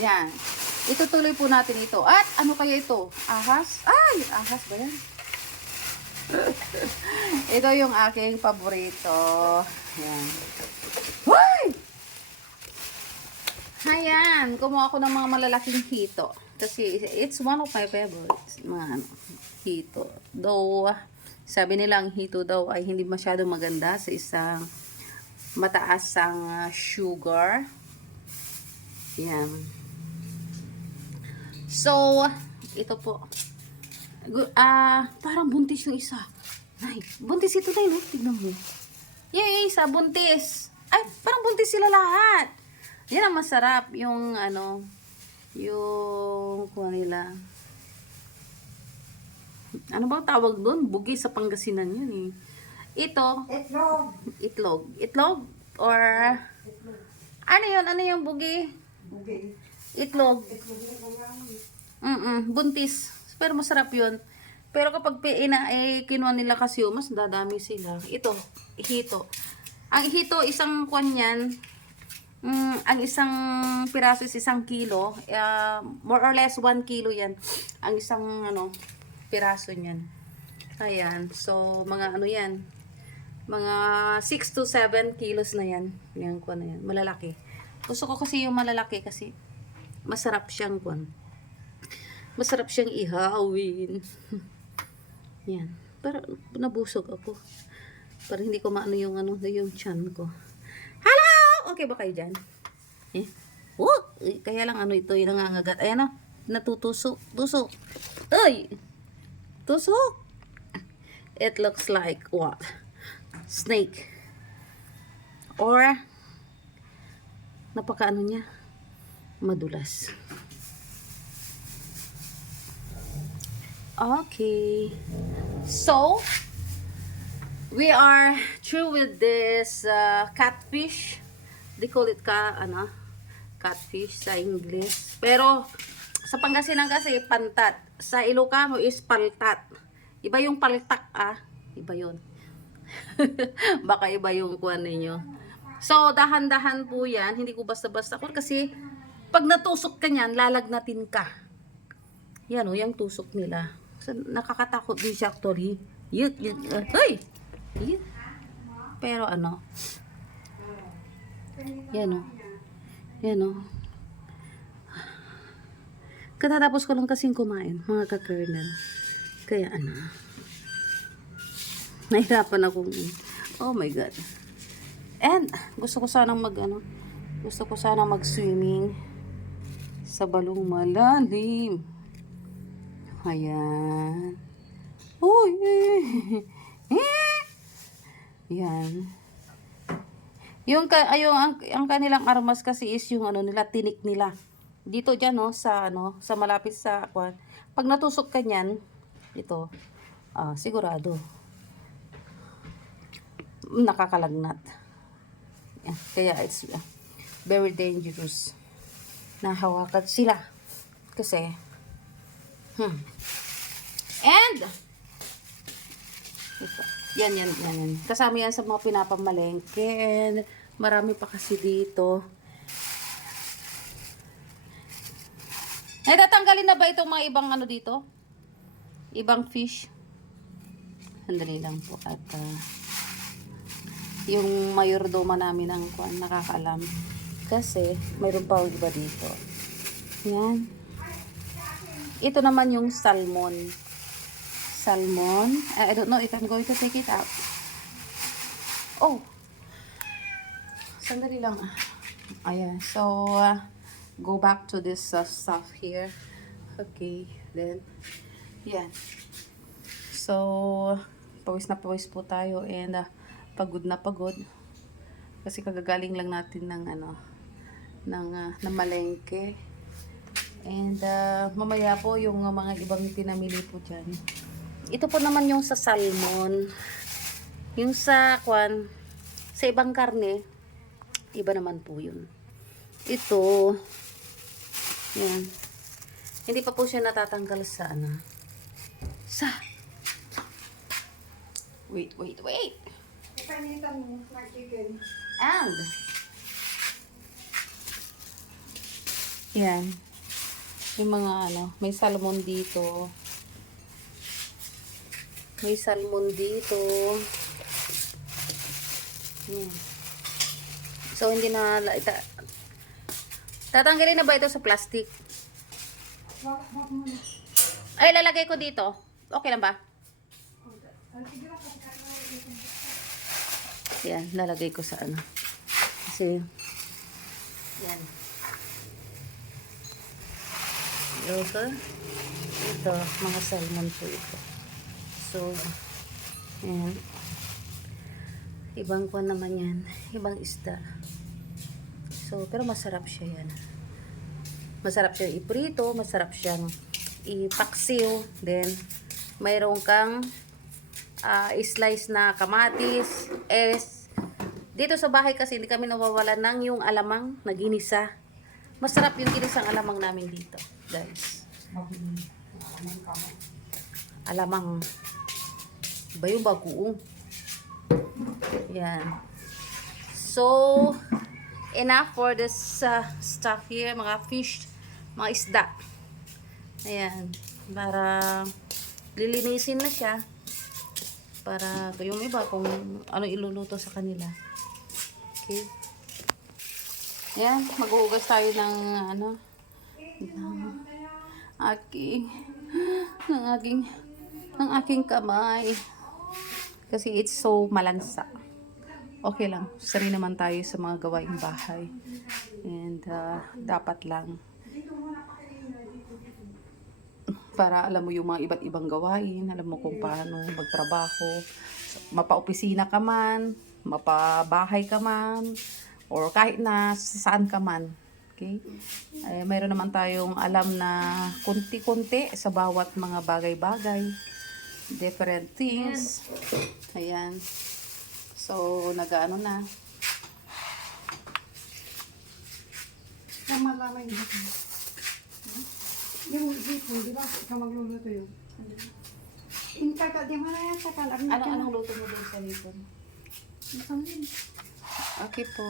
Yan. Itutuloy po natin ito. At ano kaya ito? Ahas? Ay, ahas ba yan? Ito yung aking paborito. Yan. Hoy! Ayan. Kumuha ako ng mga malalaking hito. Kasi it's one of my favorites. Mga hito. Though, sabi nila ang hito daw ay hindi masyado maganda sa isang mataas ang sugar. Yan. So, ito po. Parang buntis yung isa. Ay, buntis ito na yun. Tignan mo. Yung isa, buntis. Ay, parang buntis sila lahat. Yan ang masarap. Yung, kuha nila. Ano ba tawag doon? Bugi sa Pangasinan yun eh. Ito. Itlog. Itlog. Itlog? Or, Itlog. ano yun? Ano yung bugi? Bugay. Itlog. Itlog na kailangan. Buntis. Pero masarap yun. Pero kapag kinuha nila kasi yun, mas dadami sila. Ito, hito. Ang hito, isang kwan yan, ang isang piraso is 1 kilo. More or less 1 kilo yan. Ang isang, piraso niyan. Ayan. So, mga yan. Mga 6 to 7 kilos na yan. Yan, kwan na yan. Malalaki. Gusto ko kasi yung malalaki kasi masarap siyang kwan. Masarap siyang ihawin. Yan. Pero nabusog ako. Para hindi ko maano yung yung chan ko. Hello! Okay ba kayo dyan? Eh? Oh! Kaya lang ito yung nangangagat. Ayan o. Natutusok. Tusok. Uy! Tusok! It looks like what? Snake. Or napakaano niya? Madulas. Okay. So, we are through with this catfish. They call it catfish sa English. Pero, sa Pangasinan kasi, pantat. Sa Ilocano is paltat. Iba yung paltak, Iba yun. Baka iba yung kuwan ninyo. So, dahan-dahan po yan. Hindi ko basta-basta ko kasi, pag natusok ka niyan, lalagnatin ka. Yan yung tusok nila. So, nakakatakot din siya actually. Hey! Pero yan katatapos ko lang kasing kumain, mga ka-kernel. Kaya nahirapan akong, oh my god. And, gusto ko sanang mag-swimming sa balong malalim. Ayan. Uy! Yan. Ang kanilang armas kasi is yung nila, tinik nila. Dito dyan, sa malapit sa kwan. Pag natusok ka niyan, ito, sigurado, nakakalagnat. Yan. Kaya it's very dangerous. Nahawakan sila. Kasi, and, ito. Yan. Kasama yan sa mga pinapamalengke. And, marami pa kasi dito. Natatanggalin na ba itong mga ibang dito? Ibang fish? Sandali lang po. At, yung mayordoma namin ang nakakaalam. Kasi, mayroon pa iba dito. Yan. Ito naman yung salmon. I don't know if I'm going to take it out. Oh. Sandali lang. Ayan. So, go back to this stuff here. Okay. Then, yan. So, pawis na pawis po tayo. And, pagod na pagod. Kasi kagagaling lang natin ng malengke. And, mamaya po yung mga ibang pinamili po dyan. Ito po naman yung sa salmon. Yung sa ibang karne, iba naman po yun. Ito, yan. Hindi pa po siya natatanggal sa wait. Ipanitan mo, like chicken. And, Yan. Yung mga ano, may salmon dito. May salmon dito. Yan. So, hindi na, tatanggalin na ba ito sa plastic? Wag mo na. Ay, lalagay ko dito. Okay lang ba? Sige lang kasi Yan, lalagay ko sa ano. Kasi, yan. Ito, mga salmon po ito. So, yan. Ibang kwan naman yan. Ibang isda. So, pero masarap siya yan. Masarap siya iprito, masarap siyang ipaksiw. Then, mayroon kang slice na kamatis, dito sa bahay kasi hindi kami nawawalan ng yung alamang na ginisa. Masarap yung ginisang alamang namin dito, guys. Alamang ba yung bagoong? Yan. So, enough for this stuff here, mga fish, mga isda. Ayan. Para lilinisin na siya. Para yung iba kung ano iluluto sa kanila. Okay. Yan, maghuhugas tayo ng ano ng aking kamay. Kasi it's so malansa. Okay lang. Sari naman tayo sa mga gawaing bahay. And dapat lang para alam mo yung mga iba't ibang gawain, alam mo kung paano magtrabaho, mapa-opisina ka man, mapabahay ka man, or kahit na saan ka man. Okay? Mayroon naman tayong alam na kunti-kunti sa bawat mga bagay-bagay. Different things. Ayan. So, nag-ano na. yung malamay dito. Yung hipon, di ba? Ikaw magluluto yun. Di mo na yan sa Anong luto mo doon sa hipon? Okay po.